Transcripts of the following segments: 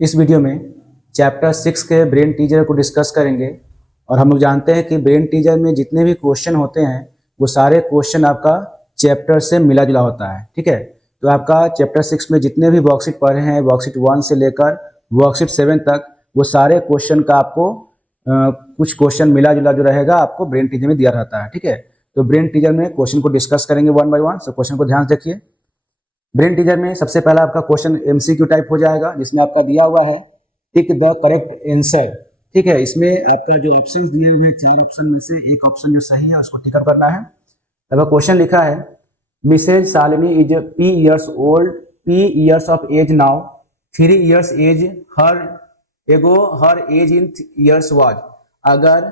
इस वीडियो में चैप्टर 6 के ब्रेन टीजर को डिस्कस करेंगे। और हम लोग जानते हैं कि ब्रेन टीजर में जितने भी क्वेश्चन होते हैं वो सारे क्वेश्चन आपका चैप्टर से मिला जुला होता है। ठीक है, तो आपका चैप्टर 6 में जितने भी वर्कशीट पढ़े हैं, वर्कशीट 1 से लेकर वर्कशीट 7 तक, वो सारे क्वेश्चन का आपको कुछ क्वेश्चन मिला जुला जो रहेगा आपको ब्रेन टीजर में दिया रहता है। ठीक है, तो ब्रेन टीजर में क्वेश्चन को डिस्कस करेंगे 1 बाय 1। सो क्वेश्चन को ध्यान से देखिए। ब्रेन टीजर में सबसे पहला आपका क्वेश्चन एमसीक्यू टाइप हो जाएगा, जिसमें आपका दिया हुआ है टिक द करेक्ट आंसर। ठीक है, इसमें आपका जो ऑप्शन दिए हुए हैं 4 ऑप्शन में से एक ऑप्शन जो सही है उसको टिक करना है। अब क्वेश्चन लिखा है Mrs Shalini is P years old, P years of age now, 3 years age her ago her age in years was. अगर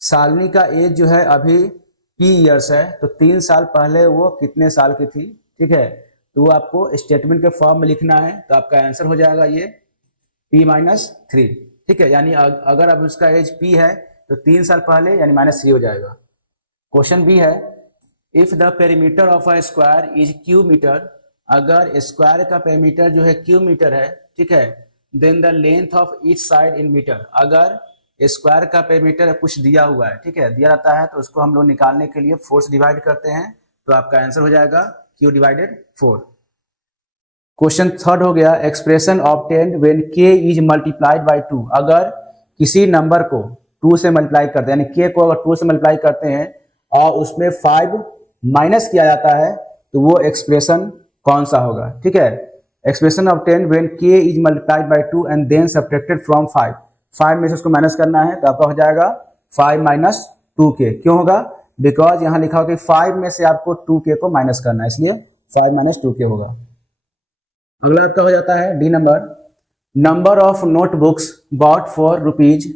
शालिनी का एज जो है अभी पी इयर्स है तो 3 साल पहले वो कितने साल की थी। ठीक है, तो वो आपको स्टेटमेंट के फॉर्म में लिखना है। तो आपका आंसर हो जाएगा ये p-3। ठीक है, यानी अगर अब उसका एज p है तो 3 साल पहले यानी -3 हो जाएगा। क्वेश्चन बी है if the perimeter of a square is Q meter, अगर स्क्वायर का पेरीमीटर जो है क्यू मीटर है, ठीक है, then the length of each side in meter. अगर स्क्वायर का पेरीमीटर कुछ दिया हुआ है, ठीक है, दिया रहता है तो उसको हम लोग निकालने के लिए 4 से डिवाइड करते हैं। तो आपका आंसर हो जाएगा q डिवाइडेड 4। क्वेश्चन थर्ड हो गया expression obtained when k is multiplied by 2। अगर किसी नंबर को 2 से मल्टीप्लाई करते हैं, यानी k को अगर 2 से मल्टीप्लाई करते हैं और उसमें 5 माइनस किया जाता है तो वो एक्सप्रेशन कौन सा होगा। ठीक है, expression obtained when k is multiplied by 2 and then subtracted from 5। 5 में से उसको माइनस करना है तो आपका हो जाएगा 5 माइनस 2k। क्यों होगा? बिकॉज यहाँ लिखा होगा कि 5 में से आपको 2k को माइनस करना है, इसलिए 5 माइनस 2k होगा। अगला आपका हो जाता है D number of notebooks bought for rupees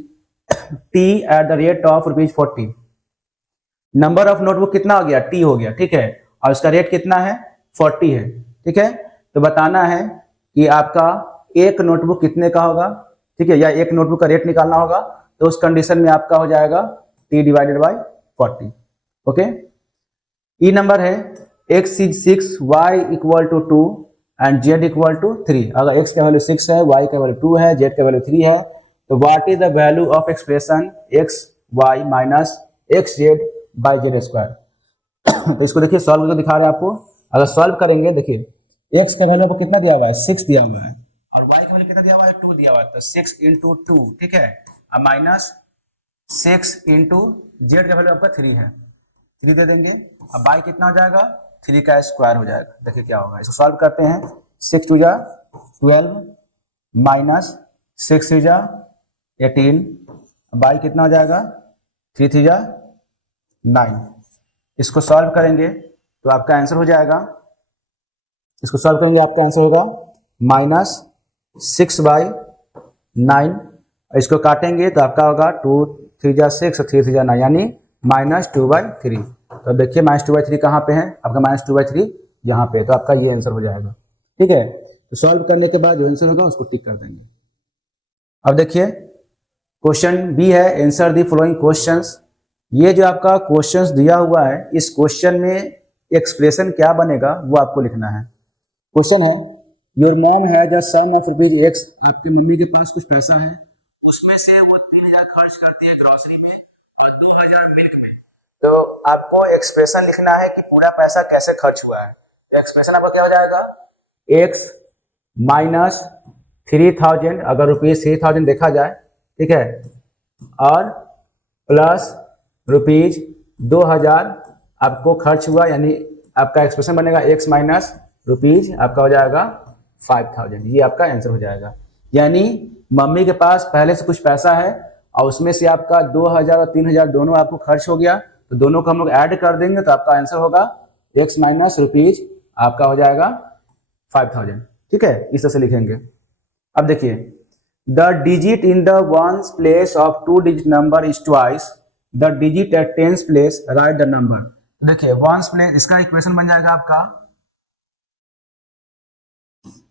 T at the rate of rupees 40। Number of notebook कितना हो गया? टी हो गया। ठीक है, और उसका रेट कितना है? 40 है। ठीक है, तो बताना है कि आपका एक नोटबुक कितने का होगा। ठीक है, या एक नोटबुक का रेट निकालना होगा। तो उस कंडीशन में आपका हो जाएगा T divided by 40। Okay, E number है x is 6, y equal to 2 and z equal to 3। अगर x का वैल्यू 6 है, y का वैल्यू 2 है, z का वैल्यू 3 है, तो what is the value of expression x y minus x z by Z square. तो इसको देखिए सॉल्व करके दिखा रहे हैं आपको। अगर सॉल्व करेंगे, देखिए x का वैल्यू आपको कितना दिया हुआ है? 6 दिया हुआ है, और y का वैल्यू कितना दिया हुआ है? 2 दिया हुआ है। तो 6 इंटू 2, ठीक है, अब माइनस 6 इंटू जेड का वैल्यू आपका 3 है, 3 दे देंगे। अब बाई कितना हो जाएगा? 3 का स्क्वायर हो जाएगा। देखिए क्या होगा, इसको सॉल्व करते हैं। 6 2 जा 12 माइनस 6 3 जा 18, बाई कितना हो जाएगा? 3 3 जा 9। इसको सॉल्व करेंगे तो आपका आंसर हो जाएगा, इसको सॉल्व करेंगे आपका आंसर होगा -6/9। इसको काटेंगे तो आपका होगा 2 3 जा 6 3 3 जा 9, यानी -2/3। तो देखिए -2/3 कहाँ पे है? आपका -2/3 यहाँ पे, तो आपका ये आंसर हो जाएगा। ठीक है, तो सॉल्व करने के बाद जो आंसर होगा उसको टिक कर देंगे। अब देखिए क्वेश्चन बी है आंसर दी फॉलोइंग क्वेश्चंस। ये जो आपका क्वेश्चंस दिया हुआ है, इस क्वेश्चन में एक्सप्रेशन क्या बनेगा वो आपको लिखना है। क्वेश्चन है your mom has a sum of ₹X। आपके मम्मी के पास कुछ पैसा है, उसमें से वो 3000 खर्च करती है ग्रोसरी में और 2000 मिल्क में। तो आपको एक्सप्रेशन लिखना है कि पूरा पैसा कैसे खर्च हुआ है। एक्सप्रेशन आपका क्या हो जाएगा? x माइनस 3000, अगर ₹3000 देखा जाए, ठीक है, और प्लस ₹2000 आपको खर्च हुआ, यानी आपका एक्सप्रेशन बनेगा x माइनस रुपीज, आपका हो जाएगा 5000। ये आपका आंसर हो जाएगा। यानी मम्मी के पास पहले से कुछ पैसा है और उसमें से आपका 2000 और 3000 दोनों आपको खर्च हो गया, तो दोनों को हम लोग ऐड कर देंगे तो आपका आंसर होगा x माइनस रुपीज, आपका हो जाएगा 5000। ठीक है, इस तरह से लिखेंगे। अब देखिए the digit in the ones place of 2 digit number is twice the digit at tens place, right the number. देखिए वंस प्लेस, इसका इक्वेशन बन जाएगा आपका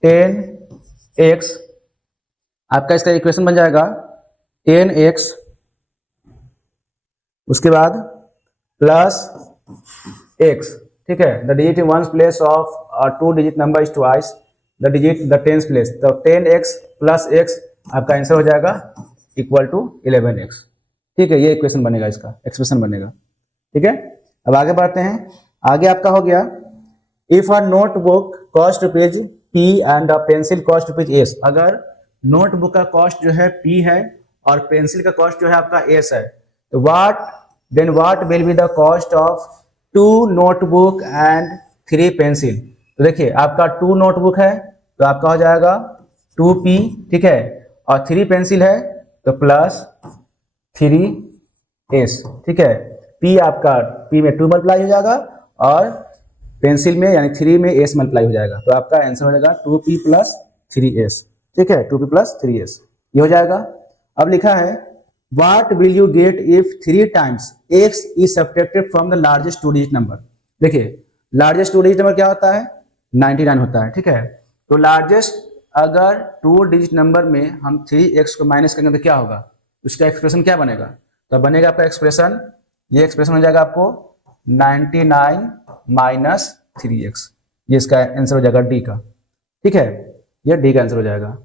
10x, आपका इसका इक्वेशन बन जाएगा 10x, उसके बाद प्लस x। ठीक है, the digit in once place of 2 digit number is twice, the digit the tens place, तो 10x प्लस x आपका आंसर हो जाएगा इक्वल टू 11x। ठीक है, ये इक्वेशन बनेगा, इसका एक्सप्रेशन बनेगा। ठीक है, अब आगे बढ़ते हैं। आगे आपका हो गया if a notebook cost rupees P and a pencil cost rupees S। अगर नोटबुक का कॉस्ट जो है P है और पेंसिल का कॉस्ट जो है आपका S है, तो what will be the cost of 2 notebook and 3 pencil. तो देखिए आपका 2 नोटबुक है तो आपका हो जाएगा 2P, ठीक है, और 3 पेंसिल है तो प्लस 3S। ठीक है, P आपका P में 2 मल्टीप्लाई हो जाएगा और पेंसिल में यानी 3 में S मल्टीप्लाई हो जाएगा, तो आपका आंसर हो जाएगा 2P प्लस 3S। ठीक है, 2P प्लस 3S ये हो जाएगा। अब लिखा है what will you get if 3 times x is subtracted from the largest 2 digit number. देखिए लार्जेस्ट 2 डिजिट नंबर क्या होता है, 99 होता है। ठीक है, तो लार्जेस्ट अगर 2 डिजिट नंबर में हम 3x को माइनस करेंगे तो क्या होगा, उसका एक्सप्रेशन क्या बनेगा, तो बनेगा आपका एक्सप्रेशन, ये एक्सप्रेशन हो जाएगा आपको 99 माइनस 3x, ये इसका आंसर हो जाएगा डी का। ठीक है, ये डी का आंसर हो जाएगा।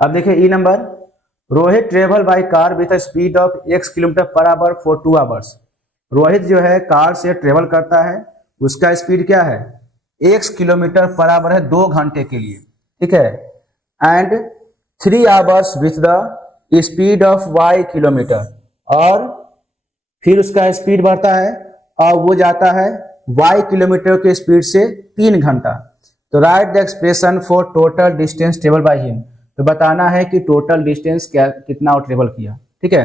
अब देखिए E number, Rohit travel by car with speed of x kilometre पर आवर फॉर 2 आवर्स। रोहित जो है कार से ट्रेवल करता है, उसका स्पीड क्या है, x किलोमीटर पर आवर है 2 घंटे के लिए। ठीक है, and 3 hours with the speed of y kilometre, और फिर उसका स्पीड बढ़ता है और वो जाता है y किलोमीटर के स्पीड से 3 घंटा। तो right the expression for total distance travel by him, तो बताना है कि टोटल डिस्टेंस क्या कितना वो ट्रेवल किया। ठीक है,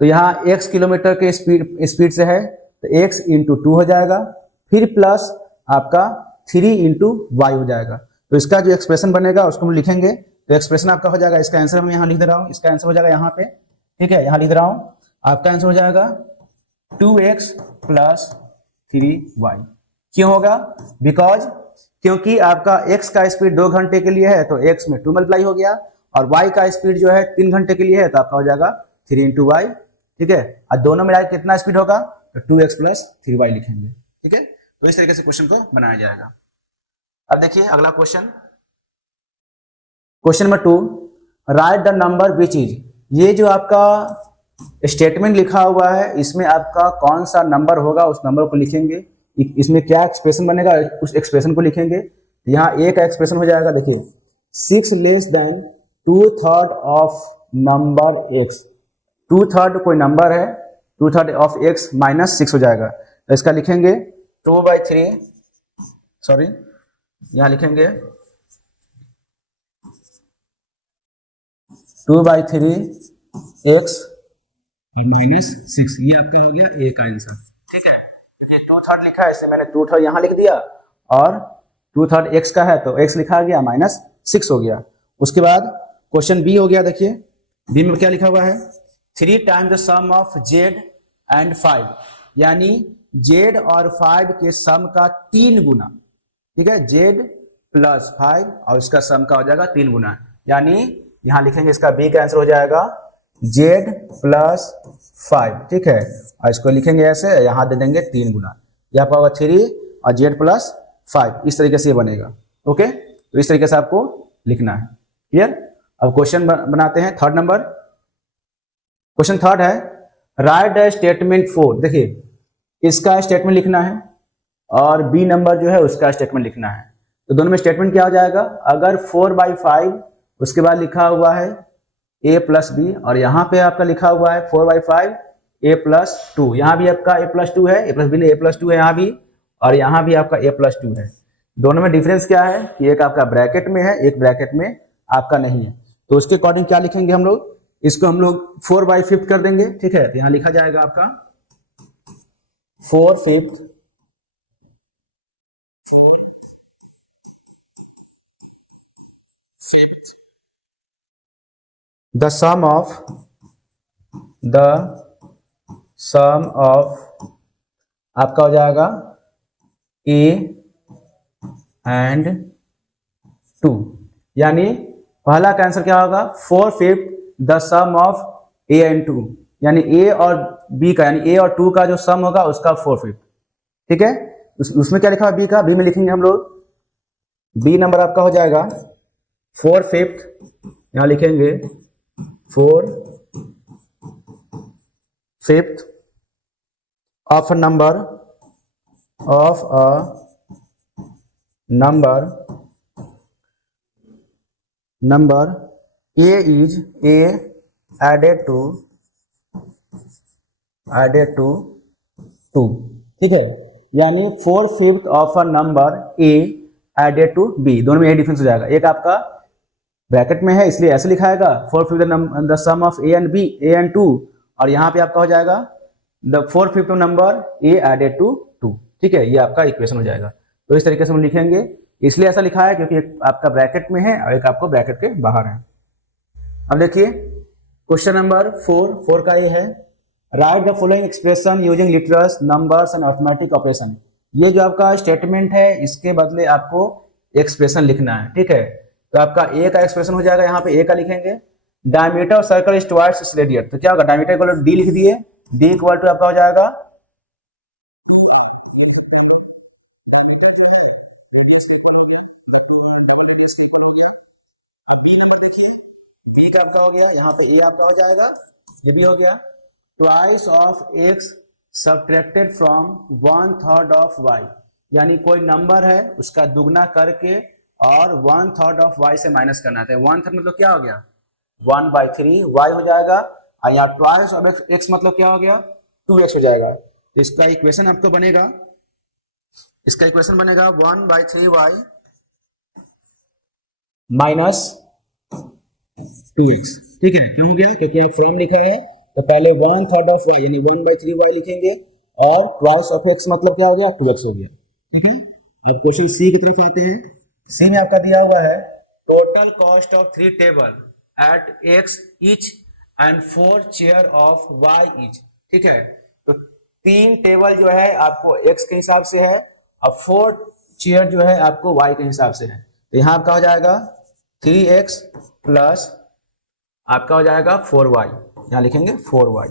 तो यहाँ x किलोमीटर के स्पीड से है तो x इंटू 2 हो जाएगा, फिर प्लस आपका 3 इंटू वाई हो जाएगा। तो इसका जो एक्सप्रेशन बनेगा उसको हम लिखेंगे, तो एक्सप्रेशन आपका हो जाएगा, इसका आंसर हम यहाँ लिख दे रहा हूँ, इसका आंसर हो जाएगा यहाँ पे। ठीक है, यहाँ लिख रहा हूँ, आपका आंसर हो जाएगा 2x प्लस 3y। क्यों होगा, बिकॉज क्योंकि आपका x का स्पीड 2 घंटे के लिए है तो x में 2 मल्टीप्लाई हो गया, और y का स्पीड जो है 3 घंटे के लिए है तो आपका हो जाएगा 3 इंटू वाई। ठीक है, और दोनों मिला के कितना स्पीड होगा, तो 2x प्लस 3y लिखेंगे। ठीक है, तो इस तरीके से क्वेश्चन को बनाया जाएगा। अब देखिए अगला question, question number 2, right the number which is. ये जो आपका स्टेटमेंट लिखा हुआ है इसमें आपका कौन सा नंबर होगा उस नंबर को लिखेंगे, इसमें क्या एक्सप्रेशन बनेगा उस एक्सप्रेशन को लिखेंगे। यहाँ ए का एक्सप्रेशन हो जाएगा, देखिए 6 less than 2/3 of number x। 2/3 कोई नंबर है, 2/3 ऑफ x माइनस 6 हो जाएगा, तो इसका लिखेंगे 2/3, सॉरी यहाँ लिखेंगे 2/3 x माइनस 6, ये आपका हो गया ए का आंसर। ठीक है, 2/3 लिखा है इससे मैंने 2/3 यहाँ लिख दिया, और 2/3 x का है तो x लिखा गया माइनस 6 हो गया। उसके बाद क्वेश्चन बी हो गया, देखिए बी में क्या लिखा हुआ है, 3 times the sum of z and 5, यानी z और 5 के सम का 3 गुना। ठीक है, z प्लस 5 और इसका सम का हो जाएगा 3 गुना, यानी यहाँ लिखेंगे इसका बी का आंसर हो जाएगा z प्लस 5। ठीक है, और इसको लिखेंगे ऐसे, यहाँ दे देंगे 3 गुना, यहाँ पर होगा 3 और z प्लस 5, इस तरीके से ये बनेगा। ओके, तो इस तरीके से आपको लिखना है। क्लियर। अब क्वेश्चन बनाते हैं थर्ड नंबर। क्वेश्चन थर्ड है राइट द स्टेटमेंट 4। देखिए इसका स्टेटमेंट लिखना है और बी नंबर जो है उसका स्टेटमेंट लिखना है, तो दोनों में स्टेटमेंट क्या हो जाएगा, अगर 4/5 उसके बाद लिखा हुआ है a प्लस बी, और यहाँ पे आपका लिखा हुआ है 4/5 a प्लस 2, यहाँ भी आपका a प्लस 2 है, a प्लस बी ने a प्लस 2 है यहाँ भी, और यहाँ भी आपका a प्लस 2 है। दोनों में डिफरेंस क्या है कि एक आपका ब्रैकेट में है, एक ब्रैकेट में आपका नहीं है, तो उसके अकॉर्डिंग क्या लिखेंगे हम लोग, इसको हम लोग 4/5 कर देंगे। ठीक है, तो यहाँ लिखा जाएगा आपका 4/5 the sum of आपका हो जाएगा a and 2, यानी पहला का आंसर क्या होगा 4/5 the sum of a and 2, यानी a और b का यानी a और 2 का जो सम होगा उसका 4/5। ठीक है, उसमें क्या लिखा है b का, b में लिखेंगे हम लोग बी नंबर आपका हो जाएगा 4/5, यहां लिखेंगे 4/5 of a number number a is a added to 2, ठीक है, यानी 4/5 of a number a added to b, दोनों में यही डिफरेंस हो जाएगा। एक आपका ब्रैकेट में है इसलिए ऐसे लिखाएगा 4/5 the sum of a and b, a and 2, और यहाँ पे आपका हो जाएगा the 4/5 number a added to 2, ठीक है, ये आपका इक्वेशन हो जाएगा। तो इस तरीके से हम लिखेंगे, इसलिए ऐसा लिखा है क्योंकि एक आपका ब्रैकेट में है और एक आपको ब्रैकेट के बाहर है। अब देखिए क्वेश्चन नंबर 4 का ये है, write the following expression using literals, numbers and arithmetic operation. ये जो आपका स्टेटमेंट है इसके बदले आपको एक्सप्रेशन लिखना है, ठीक है। तो आपका ए का एक्सप्रेशन हो जाएगा, यहाँ पे ए का लिखेंगे, diameter of circle is twice its radius, तो क्या होगा, डायमीटर इक्वल टू डी लिख दिए, डी इक्वल टू आपका हो जाएगा बी का आपका हो गया, यहाँ पे ए आपका हो जाएगा, ये भी हो गया, twice of x subtracted from 1/3 of y, यानी कोई नंबर है उसका दुगना करके और 1/3 ऑफ वाई से माइनस करना है। 1/3 मतलब क्या हो गया 1/3 वाई हो जाएगा, और यहाँ ट्वाइस ऑफ एक्स मतलब क्या हो गया 2x हो जाएगा। तो इसका इक्वेशन आपको बनेगा, 1/3 वाई माइनस 2x, ठीक है, क्यों हो गया, क्योंकि यहाँ फ्रॉम लिखा है, तो पहले 1/3 ऑफ वाई यानी 1/3 वाई लिखेंगे, और ट्वाइस ऑफ एक्स मतलब क्या हो गया 2x हो गया, ठीक है। अब क्वेश्चन सी की तरफ आते हैं। सी में आपका दिया हुआ है total cost of 3 table at x each and 4 chair of y each, ठीक है। तो 3 टेबल जो है आपको x के हिसाब से है और 4 चेयर जो है आपको y के हिसाब से है। तो यहाँ आपका हो जाएगा 3x प्लस आपका हो जाएगा 4y, यहाँ लिखेंगे 4y,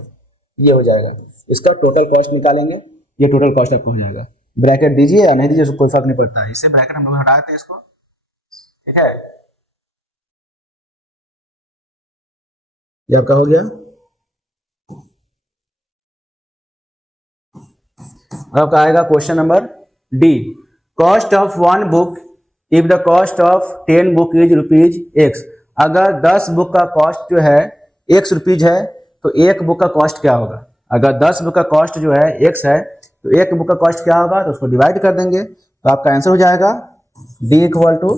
ये हो जाएगा। इसका टोटल कॉस्ट निकालेंगे, ये टोटल कॉस्ट आपको हो जाएगा। ब्रैकेट दीजिए या नहीं दीजिए कोई फर्क नहीं पड़ता है, इससे ब्रैकेट हम लोग हटा देते हैं इसको, ठीक है, ये आपका हो गया। आपका आएगा question number D, cost of 1 book if the cost of 10 book is ₹x, अगर 10 बुक का कॉस्ट जो है ₹x है तो एक बुक का कॉस्ट क्या होगा। अगर 10 बुक का कॉस्ट जो है x है तो एक बुक का कॉस्ट क्या होगा, तो उसको डिवाइड कर देंगे, तो आपका आंसर हो जाएगा d इक्वल टू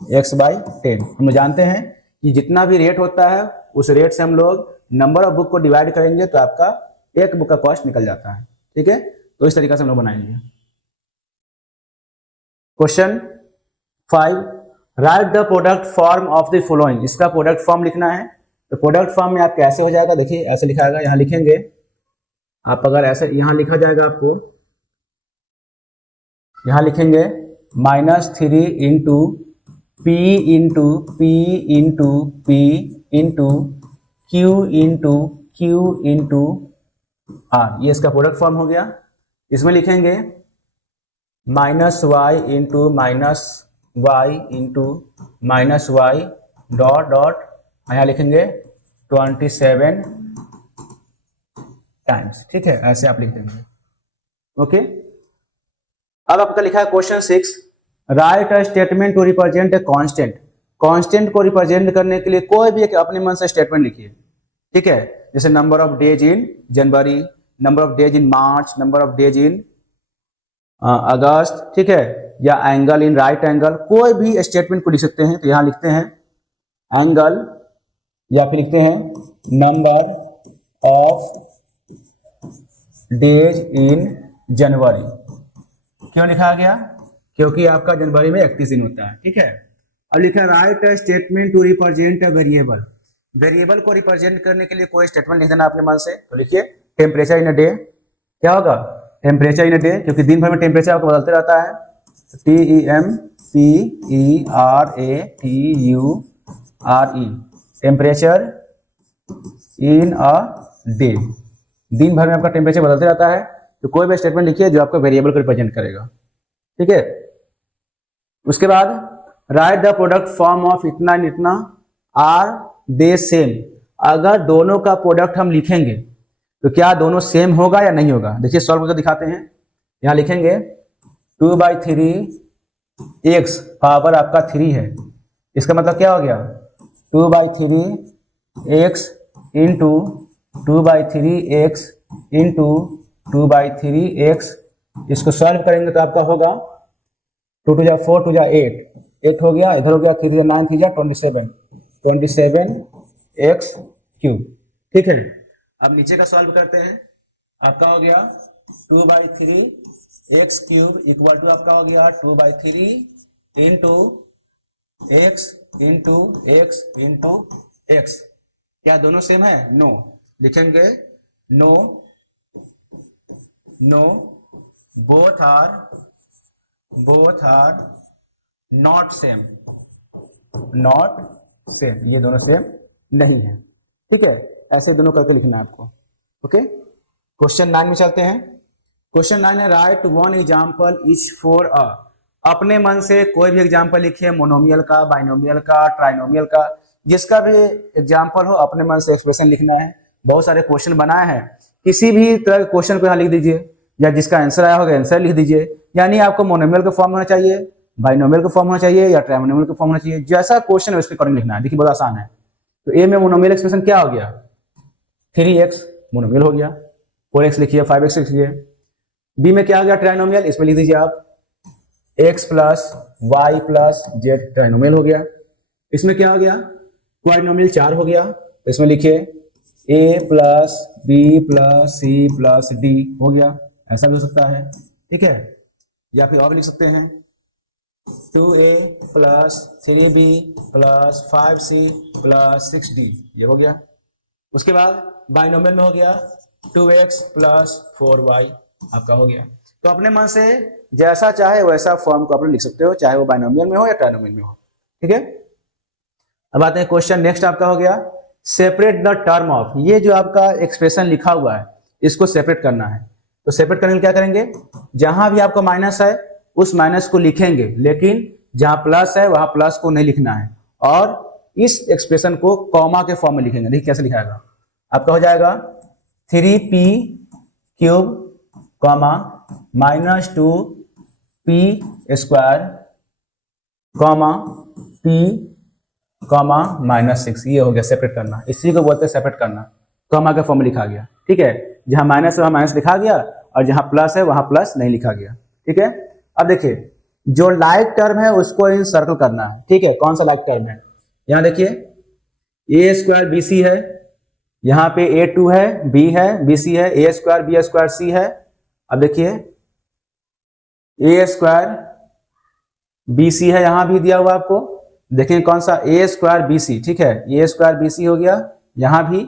x/10। हम जानते हैं कि जितना भी रेट होता है उस रेट से हम लोग नंबर ऑफ बुक को डिवाइड करेंगे तो आपका एक बुक का कॉस्ट निकल जाता है, ठीक है। तो इस तरीके से हम लोग बनाएंगे। Question 5, right the product form of the following, इसका प्रोडक्ट फॉर्म लिखना है। तो प्रोडक्ट फॉर्म में आप कैसे हो जाएगा, देखिए ऐसे लिखाएगा, यहाँ लिखेंगे आप, अगर ऐसे यहाँ लिखा जाएगा आपको, यहाँ लिखेंगे -3 into P into P into P into Q into Q into R, ये इसका प्रोडक्ट फॉर्म हो गया। इसमें लिखेंगे -y into -y into -y dot dot, यहाँ लिखेंगे 27 टाइम्स, ठीक है, ऐसे आप लिख देंगे, ओके। अब आपका लिखा है question 6, write a statement to represent a constant, constant को रिप्रेजेंट करने के लिए कोई भी एक अपने मन से स्टेटमेंट लिखिए, ठीक है, जैसे number of days in January, number of days in March, number of days in August, ठीक है, या एंगल इन राइट एंगल, कोई भी स्टेटमेंट को लिख सकते हैं। तो यहाँ लिखते हैं एंगल, या फिर लिखते हैं नंबर ऑफ डेज इन जनवरी। क्यों लिखा गया, क्योंकि आपका जनवरी में 31 दिन होता है, ठीक है। अब लिखा write a statement to represent a variable, variable को रिप्रेजेंट करने के लिए कोई स्टेटमेंट लिख देना अपने मन से। तो लिखिए टेम्परेचर इन अ डे, क्या होगा टेम्परेचर इन अ डे, क्योंकि दिन भर में टेम्परेचर आपको बदलते रहता है। TEMPERATURE, temperature in a day, दिन भर में आपका टेम्परेचर बदलते रहता है। तो कोई भी स्टेटमेंट लिखिए जो आपका वेरिएबल को रिप्रेजेंट करेगा, ठीक है। उसके बाद right the product form of इतना एंड इतना आर दे सेम। अगर दोनों का प्रोडक्ट हम लिखेंगे तो क्या दोनों सेम होगा या नहीं होगा? देखिए सॉल्व करके दिखाते हैं। यहां लिखेंगे 2/3 x पावर आपका 3 है। इसका मतलब क्या हो गया? 2/3 x into 2/3 x into 2/3 x। इसको सॉल्व करेंगे तो आपका होगा 2 2 4 2 8 8 हो गया, इधर हो गया 3 9 3 27 x क्यूब। ठीक है, अब नीचे का सॉल्व करते हैं। आपका हो गया 2/3 x क्यूब इक्वल टू आपका हो गया 2/3 into x into x into x। क्या दोनों सेम है? नो। लिखेंगे no, no both are not same, not same, ये दोनों सेम नहीं है। ठीक है, ऐसे दोनों करके लिखना है आपको। ओके, क्वेश्चन 9 में चलते हैं। क्वेश्चन 9 है right one example etch for a. अपने मन से कोई भी एग्जाम्पल लिखिए, मोनोमियल का, बाइनोमियल का, ट्राइनोमियल का, जिसका भी एग्जाम्पल हो अपने मन से एक्सप्रेशन लिखना है। बहुत सारे क्वेश्चन बनाए हैं, किसी भी तरह के क्वेश्चन को यहाँ लिख दीजिए, या जिसका आंसर आया होगा आंसर लिख दीजिए। यानी आपको मोनोमियल का फॉर्म होना चाहिए, बाइनोमियल का फॉर्म होना चाहिए, या ट्राइनोमियल का फॉर्म होना चाहिए। जैसा क्वेश्चन है उसके अकॉर्डिंग लिखना है। देखिए बहुत आसान है। तो ए में मोनोमियल एक्सप्रेशन क्या हो गया? 3x मोनोमियल हो गया, 4x लिखिए, 5x लिखिए। बी में क्या हो गया? ट्राइनोमियल, इसमें लिख दीजिए आप x plus y plus z, trinomial हो गया। इसमें क्या हो गया? क्वाड्रोमियल 4 हो गया, तो इसमें लिखिए a plus b plus c plus d हो गया। ऐसा भी हो सकता है, ठीक है। या फिर और भी लिख सकते हैं 2a plus 3b plus 5c plus 6d, ये हो गया। उसके बाद बाइनोमियल में हो गया 2x प्लस 4y आपका हो गया। तो अपने मन से जैसा चाहे वैसा फॉर्म को आप लिख सकते हो, चाहे वो बाइनोमियल में हो या ट्राइनोमियल में हो। ठीक है, अब आते हैं क्वेश्चन नेक्स्ट आपका हो गया सेपरेट द टर्म ऑफ। ये जो आपका एक्सप्रेशन लिखा हुआ है इसको सेपरेट करना है। तो सेपरेट करने के लिए क्या करेंगे? जहां भी आपका माइनस है उस माइनस को लिखेंगे, लेकिन जहां प्लस है वहां प्लस को नहीं लिखना है, और इस एक्सप्रेशन को कॉमा के फॉर्म में लिखेंगे। देखिए कैसे लिखाएगा। आपका हो जाएगा 3p cube comma minus 2p square comma p comma minus 6। ये हो गया सेपरेट करना, इसी को बोलते हैं सेपरेट करना। कॉमा का फॉर्म में लिखा गया, ठीक है। जहां माइनस है वहां माइनस लिखा गया, और जहां प्लस है वहां प्लस नहीं लिखा गया, ठीक है। अब देखिए जो लाइक टर्म है उसको इन सर्कल करना है, ठीक है। कौन सा लाइक टर्म है? यहां देखिए a स्क्वायर बी सी है, यहाँ पे a2 है, b है, bc है, a square b square c है। अब देखिए a स्क्वायर bc है, यहां भी दिया हुआ आपको। देखें कौन सा? a स्क्वायर bc, ठीक है। a स्क्वायर bc हो गया यहां भी,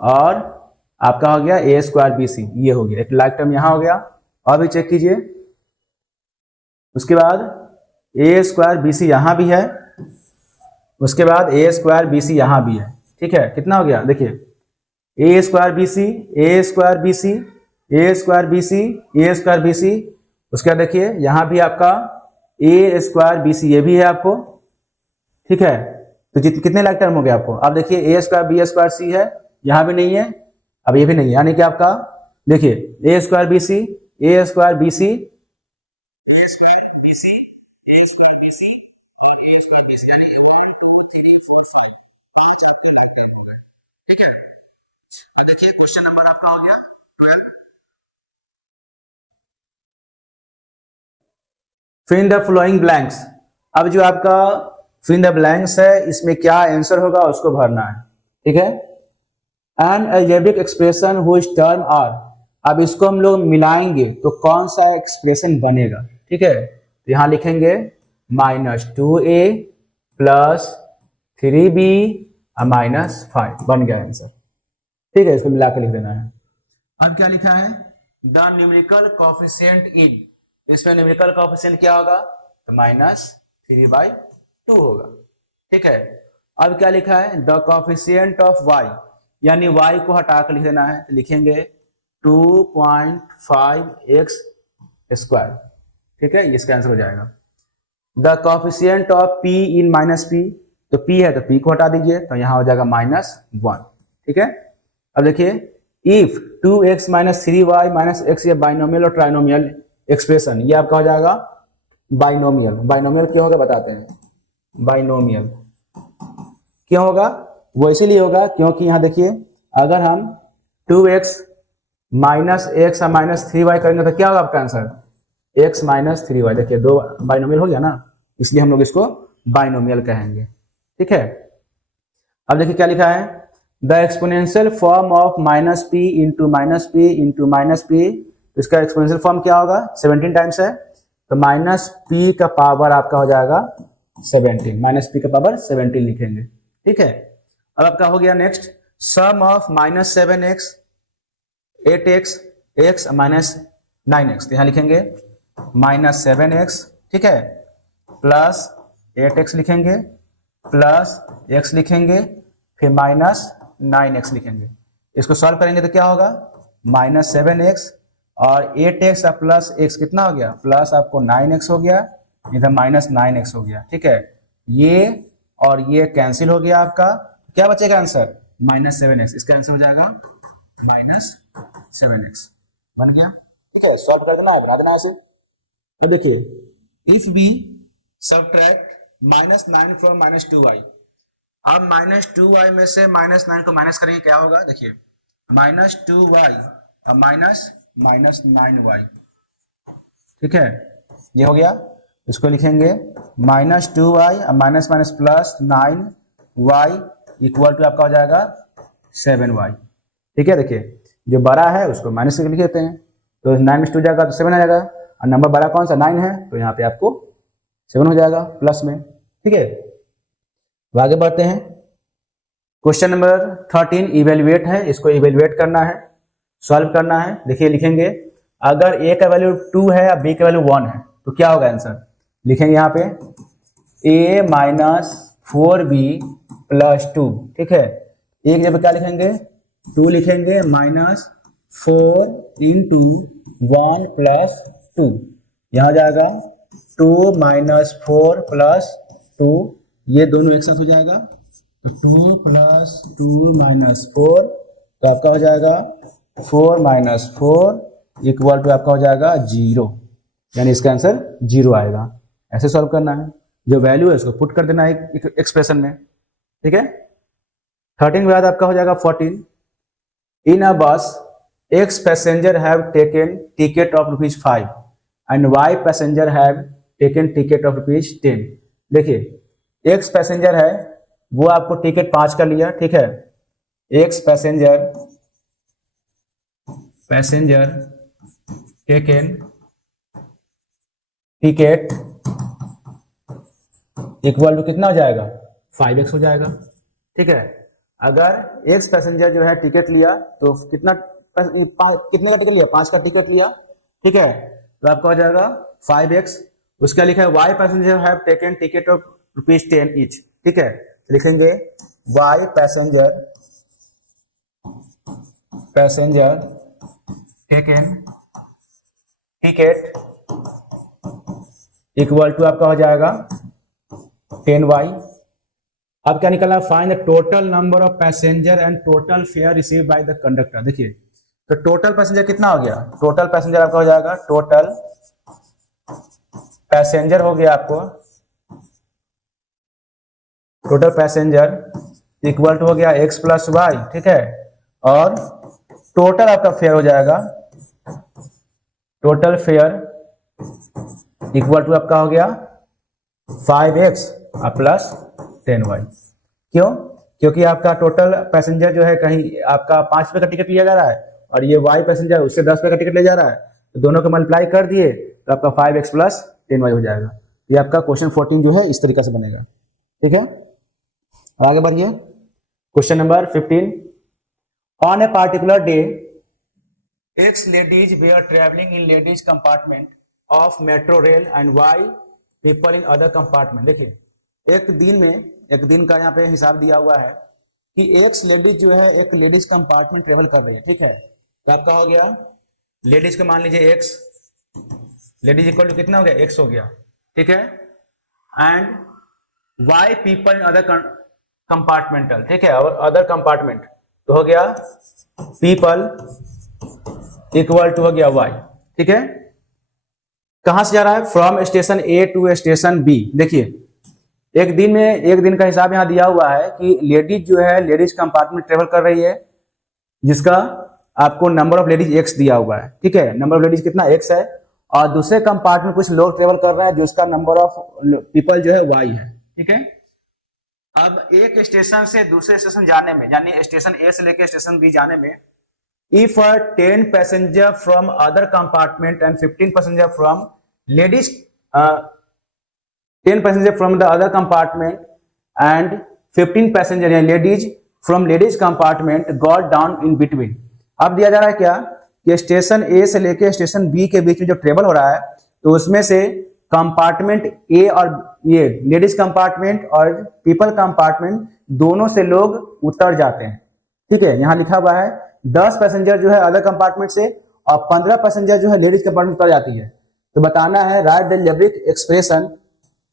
और आपका हो गया a स्क्वायर bc, ये हो गया एक लाइक टर्म यहां हो गया। और भी चेक कीजिए। उसके बाद a स्क्वायर bc यहां भी है, उसके बाद a स्क्वायर bc यहां भी है, ठीक है। कितना हो गया? देखिए a square bc, a square bc, a square bc, a square bc। उसके बाद देखिए यहां भी आपका a स्क्वायर bc, ये भी है आपको, ठीक है। तो कितने लाइक टर्म हो गए आपको? अब देखिए a square b square c है, यहां भी नहीं है, अब ये भी नहीं है, यानी कि आपका देखिए a square bc, a square bc, ठीक है। तो देखिए क्वेश्चन नंबर आपका हो गया 12। Fill in the following blanks. अब जो आपका फिल इन द ब्लैंक्स है इसमें क्या आंसर होगा उसको भरना है, ठीक है। An algebraic expression which term are. अब इसको हम लोग मिलाएंगे तो कौन सा एक्सप्रेशन बनेगा, ठीक है। तो यहां लिखेंगे minus 2a plus 3b minus 5, बन गया आंसर, ठीक है। इसको मिला के लिख देना है। अब क्या लिखा है? द न्यूमेरिकल कोएफिशिएंट इन। इसमें न्यूमेरिकल कोएफिशिएंट क्या होगा? तो -3/2 होगा, ठीक है। अब क्या लिखा है? द कोएफिशिएंट ऑफ y, यानी y को हटा कर लिख देना है। तो लिखेंगे 2.5x स्क्वायर, ठीक है। इसका आंसर हो जाएगा। The coefficient of p in minus p, तो p है तो p को हटा दीजिए, तो यहाँ हो जाएगा -1। ठीक है, अब देखिए if 2x minus 3y minus x ये बाइनोमियल और ट्राइनोमियल एक्सप्रेशन, ये आपका हो जाएगा बाइनोमियल। बाइनोमियल क्यों होगा बताते हैं। बाइनोमियल क्यों होगा, वो इसीलिए होगा क्योंकि यहाँ देखिए अगर हम 2x माइनस x और माइनस 3y करेंगे तो क्या होगा आपका आंसर, x माइनस 3y। देखिए दो बाइनोमियल हो गया ना, इसलिए हम लोग इसको बाइनोमियल कहेंगे। ठीक है, अब देखिए क्या लिखा है, the exponential form of minus p into minus p into minus p, इसका एक्सपोनेंशियल फॉर्म क्या होगा 17 टाइम्स है, तो माइनस p का पावर आपका हो जाएगा 17, माइनस p का पावर 17 लिखेंगे। ठीक है, अब आपका हो गया next sum of minus 7x 8x x minus 9x, तो यहाँ लिखेंगे माइनस 7x, ठीक है, प्लस 8x लिखेंगे, प्लस x लिखेंगे, फिर माइनस 9x लिखेंगे। इसको सॉल्व करेंगे तो क्या होगा, माइनस 7x और 8x प्लस x कितना हो गया, प्लस आपको 9x हो गया, इधर माइनस 9x हो गया। ठीक है, ये और ये कैंसिल हो गया, आपका क्या बचेगा आंसर माइनस 7x, इसका आंसर हो जाएगा माइनस 7x। बन गया। ठीक है, सॉल्व कर देना है, बना देना है ऐसे। अब देखिए if b subtract minus 9 from minus 2y, अब माइनस 2y में से माइनस 9 को माइनस करेंगे क्या होगा, देखिए माइनस 2y और माइनस माइनस 9y। ठीक है, ये हो गया, इसको लिखेंगे माइनस 2y और minus minus plus 9y equal to आपका हो जाएगा 7y। ठीक है, देखिए जो बड़ा है उसको माइनस से लिख देते हैं, तो 9 में 2 जाएगा तो 7 आ जाएगा, और नंबर बड़ा कौन सा 9 है, तो यहाँ पे आपको 7 हो जाएगा प्लस में। ठीक है, तो आगे बढ़ते हैं। क्वेश्चन नंबर 13 इवेल्युएट है, इसको इवेल्युएट करना है, सॉल्व करना है। देखिए लिखेंगे अगर a का वैल्यू 2 है और b का वैल्यू 1 है तो क्या होगा आंसर, लिखेंगे यहाँ पे a माइनस 4b प्लस 2। ठीक है, एक जगह क्या लिखेंगे 2 लिखेंगे, माइनस 4 इंटू 1 प्लस 2, यहाँ जाएगा 2 माइनस 4 प्लस 2, ये दोनों एक साथ हो जाएगा, तो 2 प्लस 2 माइनस 4, तो आपका हो जाएगा 4 माइनस 4 इक्वल टू आपका हो जाएगा 0, यानी इसका आंसर 0 आएगा। ऐसे सॉल्व करना है, जो वैल्यू है उसको पुट कर देना है एक एक्सप्रेशन में। ठीक है, 13 के बाद आपका हो जाएगा 14। इन अ बस x passenger have taken ticket of ₹5 and y passenger have taken ticket of ₹10। देखिए x पैसेंजर है वो आपको टिकट 5 का लिया। ठीक है, x passenger taken ticket equal to कितना हो जाएगा 5x हो जाएगा। ठीक है, अगर x पैसेंजर जो है टिकट लिया तो कितने का टिकट लिया, 5 का टिकट लिया। ठीक है, तो आपका हो जाएगा 5x। उसका लिखा है y passenger have taken ticket of ₹10 each. ठीक है, तो लिखेंगे y passenger taken ticket equal to आपका हो जाएगा 10y। अब क्या निकला, find the total number of passenger and total fare receive by the conductor. देखिए तो टोटल पैसेंजर कितना हो गया, टोटल पैसेंजर आपका हो जाएगा, टोटल पैसेंजर हो गया आपको, टोटल पैसेंजर इक्वल टू हो गया x प्लस वाई। ठीक है, और टोटल आपका फेयर हो जाएगा, टोटल फेयर इक्वल टू आपका हो गया 5x प्लस 10y। क्यों, क्योंकि आपका टोटल पैसेंजर जो है कहीं आपका 5 रुपये का टिकट लिया जा रहा है और ये y पैसेंजर उससे 10 रुपये का टिकट ले जा रहा है, तो दोनों को मल्टीप्लाई कर दिए तो आपका 5x प्लस 10y हो जाएगा। ये आपका क्वेश्चन 14 जो है इस तरीके से बनेगा। ठीक है, आगे बढ़िए। Question number 15, on a particular day X ladies were traveling in ladies compartment of metro rail and Y people in other compartment। देखिए एक दिन का यहाँ पे हिसाब दिया हुआ है कि X लेडीज जो है एक लेडीज कंपार्टमेंट ट्रेवल कर रही है। ठीक है, तो आपका हो गया लेडीज का मान लीजिए X, लेडीज इक्वल टू कितना हो गया X हो गया। ठीक है, and why people in other compartmental, ठीक है, और अदर कंपार्टमेंट तो हो गया पीपल इक्वल टू हो गया वाई, ठीक है। कहां से जा रहा है? From station a to station b. देखिए एक दिन का हिसाब यहां दिया हुआ है कि लेडीज जो है लेडीज कंपार्टमेंट ट्रेवल कर रही है, जिसका आपको नंबर ऑफ लेडीज एक्स दिया हुआ है, ठीक है, नंबर ऑफ लेडीज कितना एक्स है, और दूसरे कंपार्टमेंट कुछ लोग ट्रेवल कर रहे हैं जिसका नंबर ऑफ पीपल जो है वाई है, ठीक है। अब एक स्टेशन से दूसरे स्टेशन जाने में, यानी स्टेशन ए से लेकर स्टेशन बी जाने में, if 10 passenger from other compartment and 15 passenger from ladies 10 passenger from the other compartment and 15 passenger ladies from ladies compartment got down in between। अब दिया जा रहा है क्या कि स्टेशन ए से लेकर स्टेशन बी के बीच में जो ट्रेवल हो रहा है, तो उसमें से कंपार्टमेंट ए और ये लेडीज कंपार्टमेंट और पीपल कंपार्टमेंट दोनों से लोग उतर जाते हैं, ठीक है। यहां लिखा हुआ है 10 पैसेंजर जो है अदर कंपार्टमेंट से और 15 पैसेंजर जो है लेडीज कंपार्टमेंट उतर जाती है। तो बताना है write the lubric expression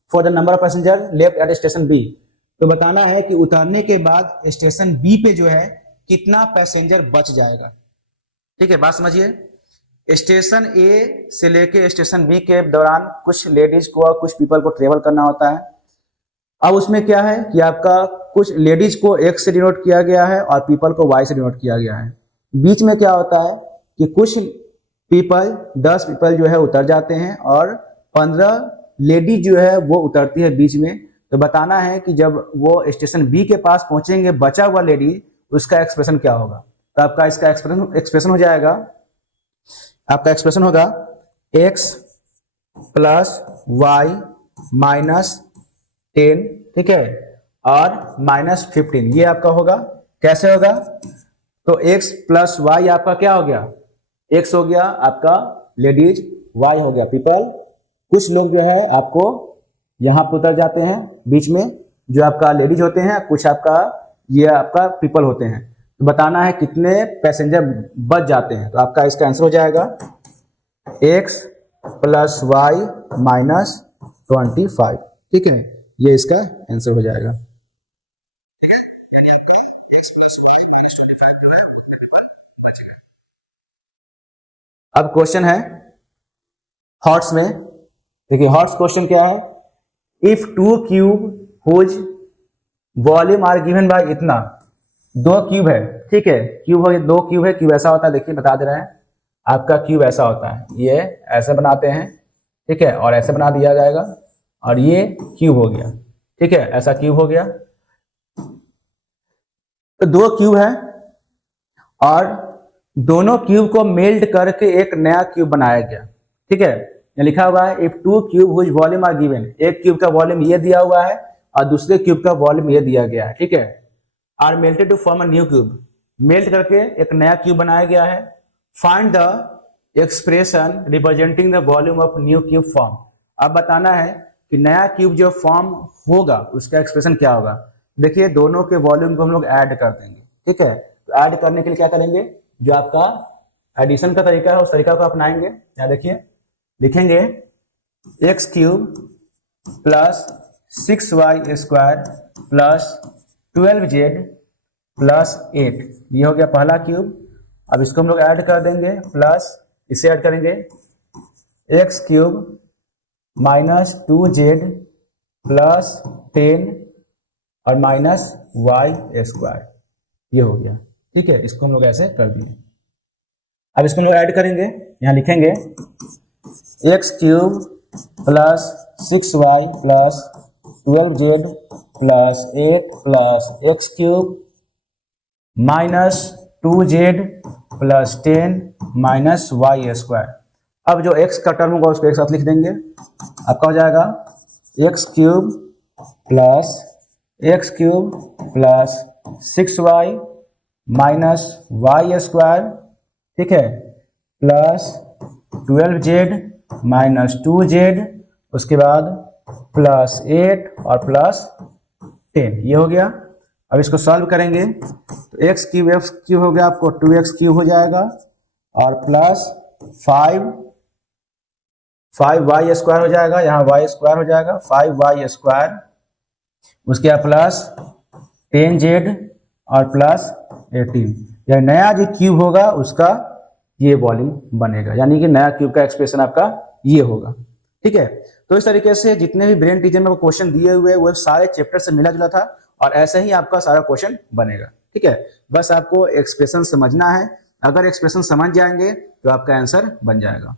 for the number of passenger left at station B. तो बताना है कि उतरने के बाद स्टेशन बी पे जो है कितना पैसेंजर बच जाएगा, ठीक है। बात समझिए, स्टेशन ए से लेके स्टेशन बी के दौरान कुछ लेडीज को और कुछ पीपल को ट्रेवल करना होता है। अब उसमें क्या है कि आपका कुछ लेडीज को एक्स से डिनोट किया गया है और पीपल को वाई से डिनोट किया गया है। बीच में क्या होता है कि कुछ पीपल 10 पीपल जो है उतर जाते हैं और 15 लेडीज जो है वो उतरती है बीच में। तो बताना है कि जब वो स्टेशन बी के पास पहुंचेंगे बचा हुआ लेडी, उसका एक्सप्रेशन क्या होगा। तो आपका इसका एक्सप्रेशन हो जाएगा, आपका एक्सप्रेशन होगा x प्लस वाई माइनस 10, ठीक है, और माइनस 15, ये आपका होगा। कैसे होगा? तो x प्लस वाई आपका क्या हो गया? x हो गया आपका लेडीज, y हो गया पीपल। कुछ लोग जो है आपको यहां पर उतर जाते हैं बीच में, जो आपका लेडीज होते हैं, कुछ आपका ये आपका पीपल होते हैं। तो बताना है कितने पैसेंजर बच जाते हैं। तो आपका इसका आंसर हो जाएगा x प्लस वाई माइनस 25, ठीक है, ये इसका आंसर हो जाएगा। अब क्वेश्चन है हॉट्स में। देखिए हॉट्स क्वेश्चन क्या है, if 2 cube whose volume are given by इतना, 2 क्यूब है, ठीक है, क्यूब है, 2 क्यूब है। क्यूब ऐसा होता है, देखिए बता दे रहे हैं, आपका क्यूब ऐसा होता है, ये ऐसे बनाते हैं, ठीक है, और ऐसे बना दिया जाएगा, और ये क्यूब हो गया, ठीक है, ऐसा क्यूब हो गया। तो 2 क्यूब है और दोनों क्यूब को मेल्ट करके एक नया क्यूब बनाया गया, ठीक है। यहाँ लिखा हुआ है if 2 cube whose volume are given, एक क्यूब का वॉल्यूम ये दिया हुआ है और दूसरे क्यूब का वॉल्यूम ये दिया गया है, ठीक है। Are melted to form a new cube, melt करके एक नया क्यूब बनाया गया है। Find the expression representing the volume of new cube form. अब बताना है कि नया क्यूब जो फॉर्म होगा उसका एक्सप्रेशन क्या होगा। देखिए दोनों के वॉल्यूम को हम लोग ऐड कर देंगे, ठीक है। तो ऐड करने के लिए क्या करेंगे, जो आपका एडिशन का तरीका है उस तरीका को अपनाएंगे। क्या देखिए, लिखेंगे x cube plus 6y square plus 12z plus 8, ये हो गया पहला क्यूब। अब इसको हम लोग ऐड कर देंगे, प्लस इसे ऐड करेंगे x cube minus 2z plus 10 और माइनस y स्क्वायर, ये हो गया, ठीक है। इसको हम लोग ऐसे कर दिए। अब इसको हम लोग ऐड करेंगे, यहाँ लिखेंगे x cube plus 6y plus 12z plus 8 plus x cube minus 2z plus 10 minus y square. अब जो x का टर्म होगा उसको एक साथ लिख देंगे, आपका हो जाएगा x cube plus 6y minus y square, ठीक है, प्लस 12z माइनस 2z, उसके बाद प्लस 8 और प्लस 10, ये हो गया। अब इसको सॉल्व करेंगे तो एक्स क्यूब हो गया आपको 2x क्यूब हो जाएगा और प्लस 5 5y स्क्वायर हो जाएगा, यहाँ y स्क्वायर हो जाएगा, 5y स्क्वायर, उसके बाद प्लस 10z और प्लस 18। यह नया जो क्यूब होगा उसका ये वॉल्यूम बनेगा, यानी कि नया क्यूब का एक्सप्रेशन आपका ये होगा। ठीक है, तो इस तरीके से जितने भी ब्रेन टीचर में क्वेश्चन दिए हुए वो सारे चैप्टर से मिला जुला था और ऐसे ही आपका सारा क्वेश्चन बनेगा। ठीक है, बस आपको एक्सप्रेशन समझना है, अगर एक्सप्रेशन समझ जाएंगे तो आपका आंसर बन जाएगा।